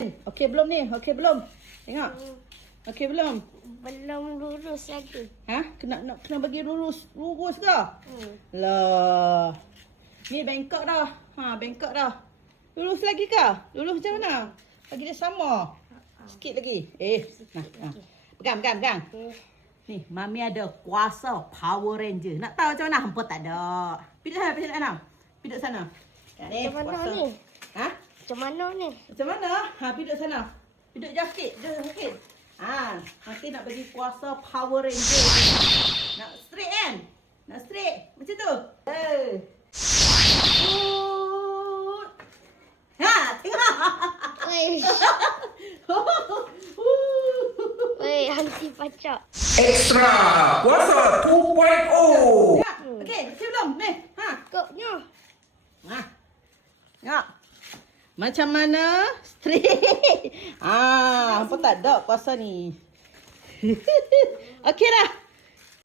Okey belum ni? Okey belum? Tengok. Okey belum? Belum lurus lagi. Ha? Kena bagi lurus ke? Lah. Ni bengkok dah. Bengkok dah. Lurus lagi ke? Lurus macam mana? Bagi dia sama. Sikit lagi. Nah. Pegang. Ni, Mami ada kuasa Power Ranger. Nak tahu macam mana? Hampa tak ada. Piduk sana. Piduk sana. Ni, Macam mana kuasa. ni? Ha? Macam mana ni? Macam mana? Piduk sana. Piduk jauh sikit. Nanti nak bagi kuasa Power Ranger. Nak straight kan? Nak straight. Macam tu. Tengok. Weh, anti pacak. Extra Kuasa 2.0. Okey, belum? Ni. Koknya. Tengok. Macam mana? Straight. Hampa tak ada kuasa ni. Okey dah.